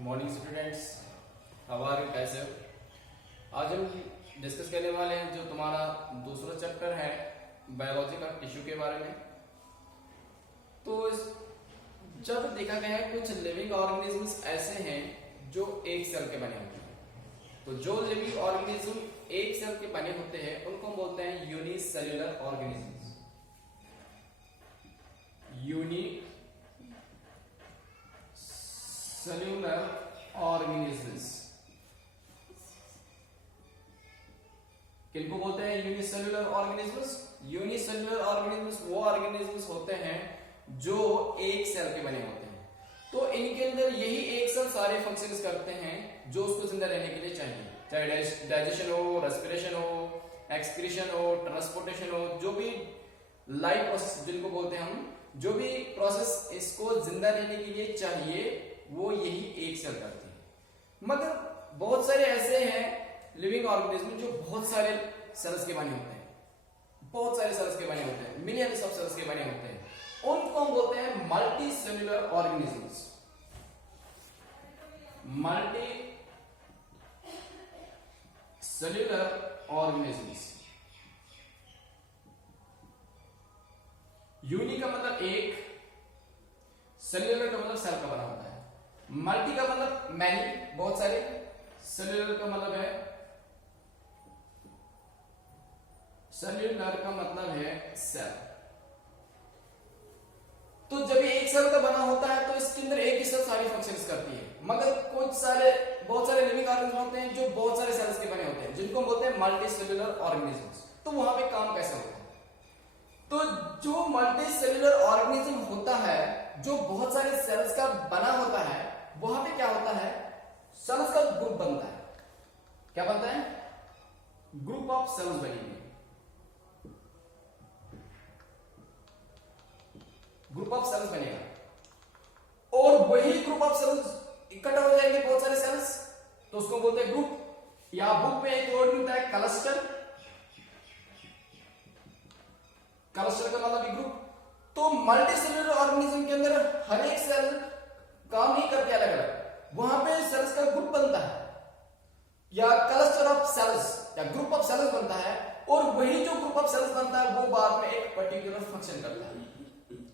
Morning students, हमारे कैसे हो। आज हम डिस्कस करने वाले हैं जो तुम्हारा दूसरा चैप्टर है बायोलॉजी का टिश्यू के बारे में। तो जब देखा गया है कुछ लिविंग ऑर्गेनिजम्स ऐसे हैं जो एक सेल के बने होते हैं। तो जो लिविंग ऑर्गेनिज्म एक सेल के बने होते हैं उनको हम बोलते हैं यूनिसेल्युलर ऑर्गेनिजम्स। यूनिसेल्युलर ऑर्गेनिजम्स किनको बोलते हैं? Unicellular organisms. यूनिसेल्युलर ऑर्गेनिजम्स वो ऑर्गेनिजम्स होते हैं जो एक सेल के बने होते हैं। तो इनके अंदर यही एक सेल सारे फंक्शंस करते हैं जो उसको जिंदा रहने के लिए चाहिए, चाहे डाइजेशन हो, रेस्पिरेशन हो, एक्सक्रीशन हो, ट्रांसपोर्टेशन हो, जो भी लाइफ प्रोसेस जिनको बोलते हैं हम, जो भी प्रोसेस इसको जिंदा रहने के लिए चाहिए वो यही एक सेल करती है। मगर बहुत सारे ऐसे हैं लिविंग ऑर्गेनिज्म जो बहुत सारे सेल्स के बने होते हैं, बहुत सारे सेल्स के बने होते हैं, मिलियंस ऑफ सेल्स के बने होते हैं। उनको हम बोलते हैं multi cellular organisms. Multi cellular organisms. Uni का मतलब एक, सेल्युलर का मतलब सेल का बना होता है, मल्टी का मतलब मैनी, बहुत सारे, सेल्युलर का मतलब है सेल। तो जब ये एक सेल का बना होता है तो इसके अंदर एक ही सेल सारी फंक्शंस करती है। मगर बहुत सारे लिविंग ऑर्गेनिज्म होते हैं जो बहुत सारे सेल्स के बने होते हैं, जिनको बोलते हैं मल्टी सेल्युलर ऑर्गेनिजम्स। तो वहां पे काम कैसे होता है? तो जो मल्टी सेल्युलर ऑर्गेनिज्म होता है, जो बहुत सारे सेल्स का बना होता है, वहां पे क्या होता है? सेल्स का ग्रुप बनता है। क्या बनता है? ग्रुप ऑफ सेल्स बनेंगे, ग्रुप ऑफ सेल्स बनेगा। और वही ग्रुप ऑफ सेल्स इकट्ठा हो जाएंगे, बहुत सारे सेल्स, तो उसको बोलते हैं ग्रुप। या बुक में एक वर्ड मिलता है क्लस्टर। क्लस्टर का मतलब ग्रुप। तो मल्टी सेल्युलर ऑर्गेनिज्म के अंदर हर एक सेल काम नहीं करते अलग अलग, वहां पे सेल्स का ग्रुप बनता है या क्लस्टर ऑफ सेल्स या ग्रुप ऑफ सेल्स बनता है। और वही जो ग्रुप ऑफ सेल्स बनता है वो बाद में एक पर्टिकुलर फंक्शन करता है,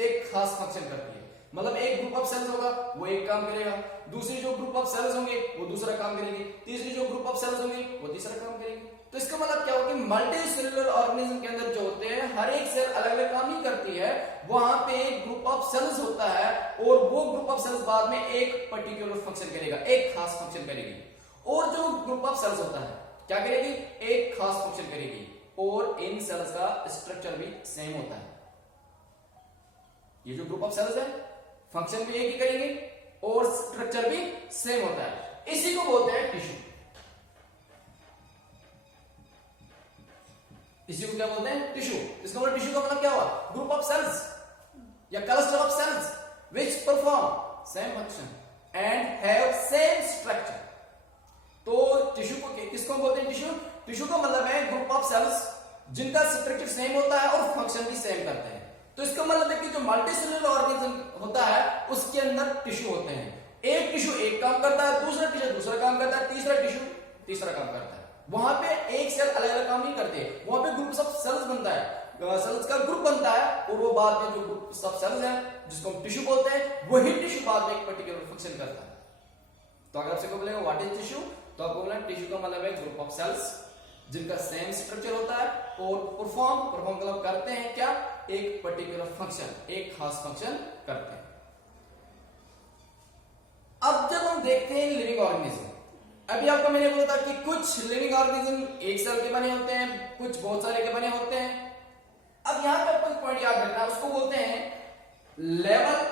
एक खास फंक्शन करती है। मतलब एक ग्रुप ऑफ सेल्स होगा वो एक काम करेगा, दूसरी जो ग्रुप ऑफ सेल्स होंगे वो दूसरा काम करेंगे, तीसरी जो ग्रुप ऑफ सेल्स होंगे वो तीसरा काम करेंगे। तो इसका मतलब क्या होगा कि मल्टी सेल्युलर ऑर्गेनिज्म के अंदर जो होते हैं हर एक सेल अलग अलग काम ही करती है। वहां पे एक ग्रुप ऑफ सेल्स होता है और वो ग्रुप ऑफ सेल्स बाद में एक पर्टिकुलर फंक्शन करेगा, एक खास फंक्शन करेगी। और जो ग्रुप ऑफ सेल्स होता है क्या करेगी? एक खास फंक्शन करेगी। और इन सेल्स का स्ट्रक्चर भी सेम होता है। ये जो ग्रुप ऑफ सेल्स है फंक्शन भी एक ही करेंगे और स्ट्रक्चर भी सेम होता है। इसी को बोलते हैं टिश्यू। इसी को क्या बोलते हैं? टिश्यू। इसका मतलब टिश्यू का मतलब क्या हुआ? ग्रुप ऑफ सेल्स या cluster of cells which perform same function and have same structure. तो टिश्यू को किसको बोलते हैं? टिश्यू। टिश्यू का मतलब है ग्रुप ऑफ सेल्स जिनका स्ट्रक्चर सेम होता है और फंक्शन भी सेम करते हैं। तो इसका मतलब है कि जो मल्टी सेल्युलर ऑर्गेनिज्म होता है उसके अंदर टिश्यू होते हैं। एक टिश्यू एक काम करता है, दूसरा टिश्यू दूसरा काम करता है, तीसरा टिश्यू तीसरा काम करता है। वहां पे एक सेल अलग अलग काम नहीं करते, वहां पे ग्रुप ऑफ सेल्स बनता है, सेल्स का ग्रुप बनता है। और वो बाद में जो ग्रुप ऑफ सेल्स है जिसको हम टिश्यू बोलते हैं, वही टिश्यू बाद में एक पर्टिकुलर फंक्शन करता है। तो अगर आपसे कोई बोलेगा व्हाट इज टिश्यू, तो आपको बोलना टिश्यू का मतलब है ग्रुप ऑफ सेल्स जिनका सेम स्ट्रक्चर होता है और परफॉर्म मतलब करते हैं क्या? एक पर्टिकुलर फंक्शन, एक खास फंक्शन करते हैं। अब जब हम देखते हैं लिविंग ऑर्गेनिज्म, अभी आपको मैंने बोला था कि कुछ लिविंग ऑर्गेनिज्म एक सेल के बने होते हैं, कुछ बहुत सारे के बने होते हैं। अब यहां पे आपको एक पॉइंट याद रखना है, उसको बोलते हैं level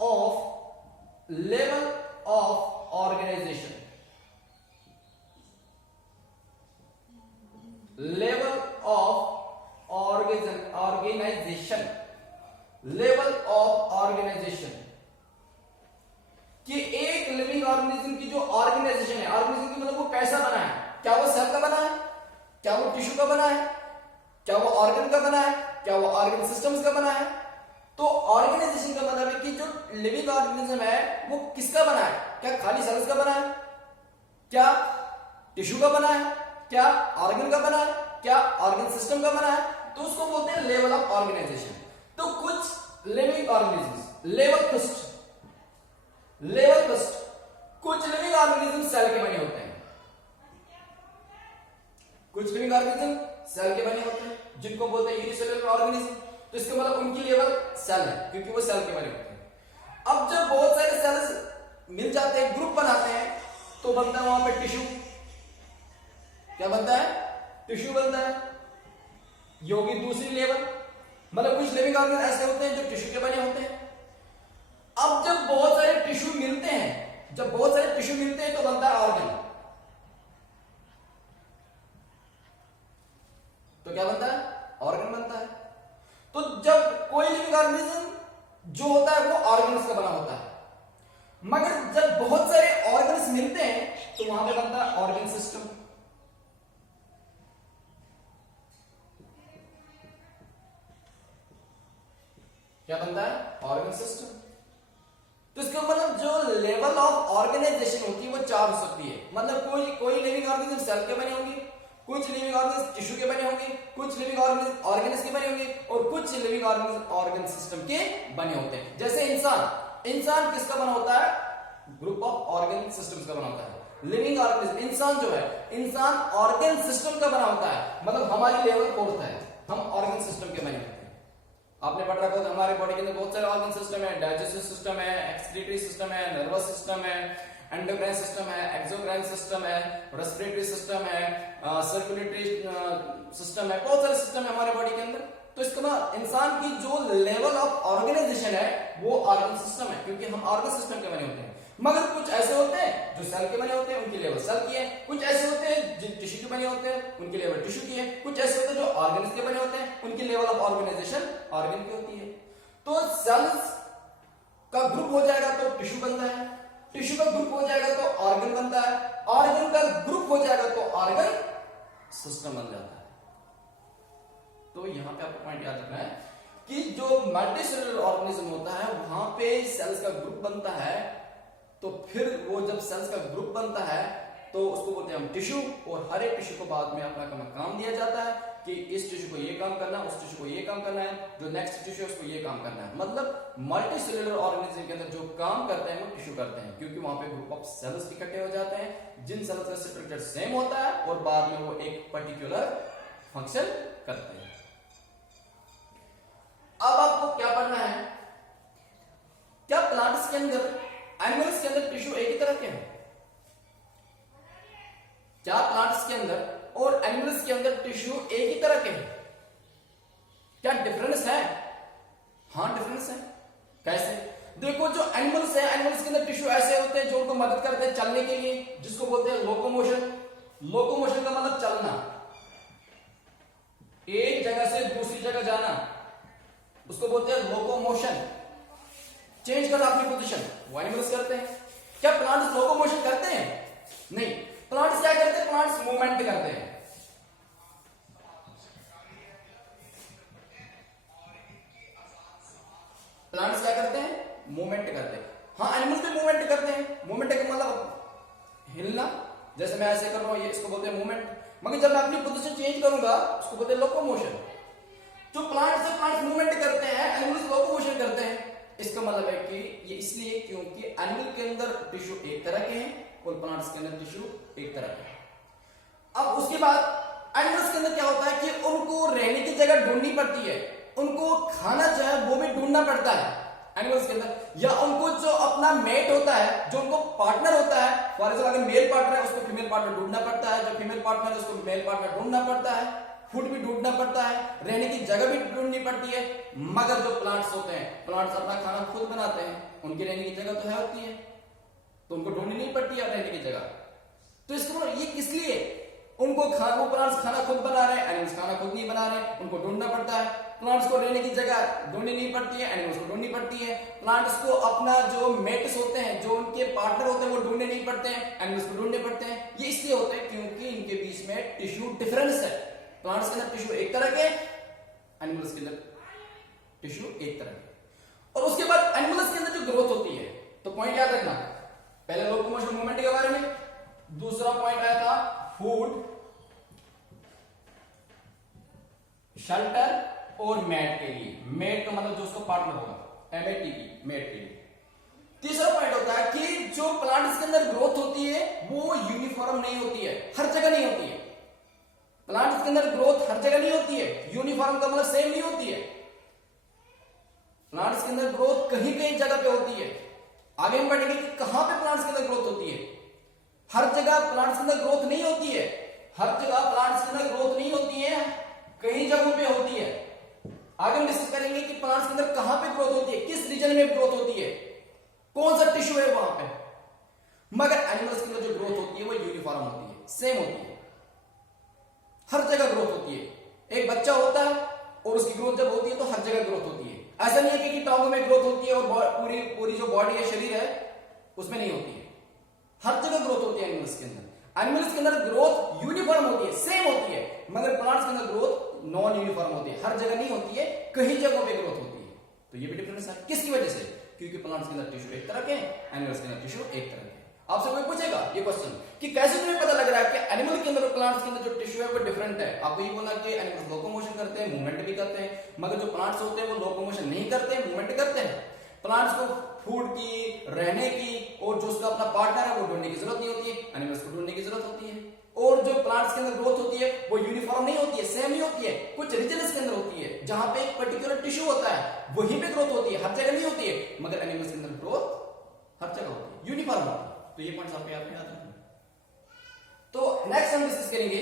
of organisation. Level of organisation, level of organisation कि एक लिविंग ऑर्गेनिज्म की जो ऑर्गेनाइजेशन है, ऑर्गेनिज्म की मतलब वो कैसा बना है? क्या वो सेल का बना है? क्या वो टिश्यू का बना है? क्या वो ऑर्गन का बना है? क्या वो ऑर्गन सिस्टम्स का बना है? तो ऑर्गेनाइजेशन का मतलब है कि जो लिविंग ऑर्गेनिज्म है वो किसका बना है? क्या खाली सेल्स का बना है? क्या टिश्यू का बना है? क्या ऑर्गन का बना है? क्या ऑर्गन सिस्टम का बना है? तो उसको बोलते हैं लेवल ऑफ ऑर्गेनाइजेशन। तो कुछ लिविंग ऑर्गेनिज्म लेवल फर्स्ट कुछ लिविंग ऑर्गेनिज्म सेल के बने होते हैं, कुछ लिविंग ऑर्गेनिज्म सेल के बने होते हैं जिनको बोलते हैं यूनिसेलुलर ऑर्गेनिज्म। तो इसका मतलब उनकी लेवल सेल है क्योंकि वो सेल के बने होते हैं। अब जब बहुत सारे सेल्स मिल जाते हैं, ग्रुप बनाते हैं, तो बनता है वहां पे टिश्यू। क्या बनता है? टिश्यू बनता है। ये होगी दूसरी लेवल। मतलब कुछ लिविंग ऑर्गेनिज्म ऐसे होते हैं जो टिश्यू के बने होते हैं। अब जब बहुत सारे टिश्यू मिलते हैं, तो बनता है ऑर्गन। तो क्या बनता है? ऑर्गन बनता है। तो जब कोई लिविंग ऑर्गेनिज्म जो होता है वो ऑर्गन्स का बना होता है, मगर जब बहुत सारे ऑर्गन्स मिलते हैं तो वहां पे बनता है ऑर्गन सिस्टम। क्या बनता है? Organ system. तो इसका मतलब जो लेवल ऑफ ऑर्गेनाइजेशन होती है वो चार हो सकती है। मतलब कोई लिविंग ऑर्गेनिज्म सेल के बने होंगे, कुछ लिविंग ऑर्गेनिज्म टिश्यू के बने होंगे, कुछ लिविंग ऑर्गेनिज्म ऑर्गन्स के बने होंगे और कुछ लिविंग ऑर्गेनिज्म ऑर्गन सिस्टम के बने होते हैं। जैसे इंसान किसका बना होता है? ग्रुप ऑफ ऑर्गन सिस्टम्स का बना होता है। लिविंग ऑर्गेनिज्म इंसान जो है, इंसान ऑर्गन सिस्टम का बना होता है। मतलब हमारी लेवल फोर्थ है, हम ऑर्गन सिस्टम के बने होते हैं। आपने पढ़ रखा होगा हमारे बॉडी के अंदर बहुत सारे ऑर्गन सिस्टम है, डाइजेस्टिव सिस्टम है, एक्सक्रीटरी सिस्टम है, नर्वस सिस्टम है, एंडोक्राइन सिस्टम है, एक्सोक्राइन सिस्टम है, रेस्पिरेटरी सिस्टम है, सर्कुलेटरी सिस्टम है, बहुत सारे सिस्टम है हमारे बॉडी के अंदर। तो इसका मतलब इंसान की जो लेवल ऑफ ऑर्गेनाइजेशन है वो ऑर्गन सिस्टम है क्योंकि हम ऑर्गन सिस्टम के बने होते हैं। मगर कुछ ऐसे होते हैं जो सेल के बने होते हैं, उनकी लेवल सेल की है। कुछ ऐसे होते हैं जो टिश्यू के बने होते हैं, उनकी लेवल टिश्यू की है। कुछ ऐसे होते हैं जो ऑर्गन्स के बने होते हैं, उनकी लेवल ऑफ ऑर्गेनाइजेशन ऑर्गन की होती है। तो सेल्स का ग्रुप हो जाएगा तो टिश्यू बनता है, टिश्यू का ग्रुप हो जाएगा तो ऑर्गन बनता है, ऑर्गन का ग्रुप हो जाएगा तो ऑर्गन सिस्टम बन जाता है। तो यहां पे आपको पॉइंट याद रखना है कि जो मल्टीसेलुलर ऑर्गेनिज्म होता है वहां पे सेल्स का ग्रुप बनता है। तो फिर वो जब सेल्स का ग्रुप बनता है तो उसको बोलते हैं हम टिश्यू, और हर एक टिश्यू को बाद में अपना काम दिया जाता है कि इस टिश्यू को ये काम करना है, उस टिश्यू को ये काम करना है, जो नेक्स्ट टिश्यू है उसको ये काम करना है। मतलब मल्टीसेलुलर ऑर्गेनिज्म के अंदर जो काम करते हैं वो टिश्यू करते हैं क्योंकि वहां पे ग्रुप ऑफ सेल्स इकट्ठे हो जाते हैं जिन सेल्स का स्ट्रक्चर सेम होता है और बाद में वो एक पर्टिकुलर फंक्शन करते हैं। अब आपको क्या पढ़ना है? क्या प्लांट्स के अंदर, एनिमल्स के अंदर टिश्यू एक ही तरह के हैं? क्या प्लांट्स के अंदर और एनिमल्स के अंदर टिश्यू एक ही तरह के हैं? क्या डिफरेंस है? हाँ डिफरेंस है। कैसे? देखो जो एनिमल्स है, एनिमल्स के अंदर टिश्यू ऐसे होते हैं जो उनको मदद करते हैं चलने के लिए, जिसको बोलते हैं लोकोमोशन। लोकोमोशन का मतलब चलना, एक जगह से दूसरी जगह जाना, उसको बोलते हैं लोकोमोशन। चेंज करना अपनी पोजीशन, वो एनिमल्स करते हैं। क्या प्लांट्स लोकोमोशन करते हैं? नहीं। प्लांट्स क्या करते हैं? प्लांट्स मूवमेंट करते हैं। प्लांट्स क्या करते हैं? मूवमेंट करते हैं। हाँ एनिमल्स भी मूवमेंट करते हैं। मूवमेंट का मतलब हिलना, जैसे मैं ऐसे कर रहा हूं, ये इसको बोलते हैं मूवमेंट। मगर जब मैं अपनी पोजीशन चेंज करूंगा उसको बोलते हैं लोकोमोशन। जो प्लांट्स है, प्लांट्स मूवमेंट करते हैं, एनिमल्स लोकोमोशन करते हैं। इसका मतलब है कि ये इसलिए क्योंकि एनिमल के अंदर टिश्यू एक तरह के हैं और प्लांट्स के अंदर टिश्यू एक तरह के हैं। अब उसके बाद एनिमल्स के अंदर क्या होता है कि उनको रहने की जगह ढूंढनी पड़ती है, उनको खाना जो है वो भी ढूंढना पड़ता है एनिमल्स के अंदर, या उनको जो अपना मेट होता है, जो उनको पार्टनर होता है, फॉर एग्जाम्पल अगर मेल पार्टनर है उसको फीमेल पार्टनर ढूंढना पड़ता है, जो फीमेल पार्टनर है उसको मेल पार्टनर ढूंढना पड़ता है, फूड भी ढूंढना पड़ता है, रहने की जगह भी ढूंढनी पड़ती है। मगर जो प्लांट्स होते हैं, प्लांट्स अपना खाना खुद बनाते हैं, उनकी रहने की जगह तो है होती है, तो उनको ढूंढनी नहीं पड़ती है रहने की जगह। तो इसका मतलब ये किस लिए? उनको वो प्लांट्स खाना खुद बना रहे हैं, एनिमल्स खाना खुद नहीं बना रहे, उनको ढूंढना पड़ता है। प्लांट्स को रहने की जगह ढूंढनी नहीं पड़ती है, एनिमल्स को ढूंढनी पड़ती है। प्लांट्स को अपना जो मेट्स होते हैं, जो उनके पार्टनर होते हैं, वो ढूंढने नहीं पड़ते हैं, एनिमल्स को ढूंढने पड़ते हैं। ये इसलिए होता है क्योंकि इनके बीच में टिश्यू डिफरेंस है। प्लांट्स के अंदर टिश्यू एक तरह के, एनिमल्स के अंदर टिश्यू एक तरह के। और उसके बाद एनिमल्स के अंदर जो ग्रोथ होती है, तो पॉइंट याद रखना, पहले लोकोमोशन मूवमेंट के बारे में, दूसरा पॉइंट आया था फूड, शेल्टर और मैट के लिए, मैट का मतलब जो उसका पार्टनर होगा, MATE, मैट के लिए। तीसरा पॉइंट होता है कि जो प्लांट्स के अंदर ग्रोथ होती है वो यूनिफॉर्म नहीं होती है, हर जगह नहीं होती है। प्लांट्स के अंदर ग्रोथ हर जगह नहीं होती है, यूनिफॉर्म का मतलब सेम नहीं होती है। प्लांट्स के अंदर ग्रोथ कहीं कहीं जगह पे होती है। आगे हम पढ़ेंगे कि कहां पे प्लांट्स के अंदर ग्रोथ होती है। हर जगह प्लांट्स के अंदर ग्रोथ नहीं होती है, हर जगह प्लांट्स के अंदर ग्रोथ नहीं होती है, कई जगहों पे होती है। आगे हम डिस्कस करेंगे कि प्लांट्स के अंदर कहां पे ग्रोथ होती है, किस रीजन में ग्रोथ होती है, कौन सा टिश्यू है वहां पे। मगर एनिमल्स के अंदर जो ग्रोथ होती है वो यूनिफॉर्म होती है, सेम होती है, हर जगह ग्रोथ होती है। एक बच्चा होता है और उसकी ग्रोथ जब होती है तो हर जगह ग्रोथ होती है। ऐसा नहीं है कि टांगों में ग्रोथ होती है और पूरी जो बॉडी है, शरीर है, उसमें नहीं होती है। हर जगह ग्रोथ होती है एनिमल्स के अंदर। एनिमल्स के अंदर ग्रोथ यूनिफॉर्म होती है, सेम होती है, मगर प्लांट्स के अंदर ग्रोथ नॉन यूनिफॉर्म होती है, हर जगह नहीं होती है, कई जगहों पे ग्रोथ होती है। तो ये भी डिफरेंस है। किसकी वजह से? क्योंकि प्लांट्स के अंदर टिश्यू एक तरह के, एनिमल्स के अंदर टिश्यू एक तरह के। आपसे कोई पूछेगा ये क्वेश्चन कि कैसे तुम्हें पता लग रहा है कि एनिमल के अंदर और प्लांट्स के अंदर जो टिश्यू है वो डिफरेंट है। आपको ये बोला कि एनिमल्स लोकोमोशन करते हैं, मूवमेंट भी करते हैं, मगर जो प्लांट्स होते हैं वो लोकोमोशन नहीं करते हैं, मूवमेंट करते हैं। प्लांट्स को फूड की, रहने की और जो उसका अपना पार्टनर है वो ढूंढने की जरूरत नहीं होती है, एनिमल्स को ढूंढने की जरूरत होती है। और जो प्लांट्स के अंदर ग्रोथ होती है वो यूनिफॉर्म नहीं होती है, सेम ही होती है, कुछ रीजन्स के अंदर होती है जहां पे एक पर्टिकुलर टिश्यू होता है वहीं पे ग्रोथ होती है, हर जगह नहीं होती है। मगर एनिमल्स के अंदर ग्रोथ हर जगह होती है, यूनिफॉर्म होती है। तो ये पॉइंट्स आपको याद रखना। तो नेक्स्ट हम डिस्कस करेंगे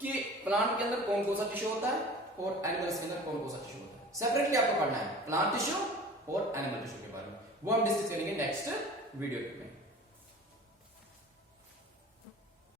कि प्लांट के अंदर कौन कौन सा टिश्यू होता है और एनिमल्स के अंदर कौन कौन सा टिश्यू होता है। सेपरेटली आपको पढ़ना है प्लांट टिश्यू और एनिमल टिश्यू के बारे में, वो हम डिस्कस करेंगे नेक्स्ट वीडियो में।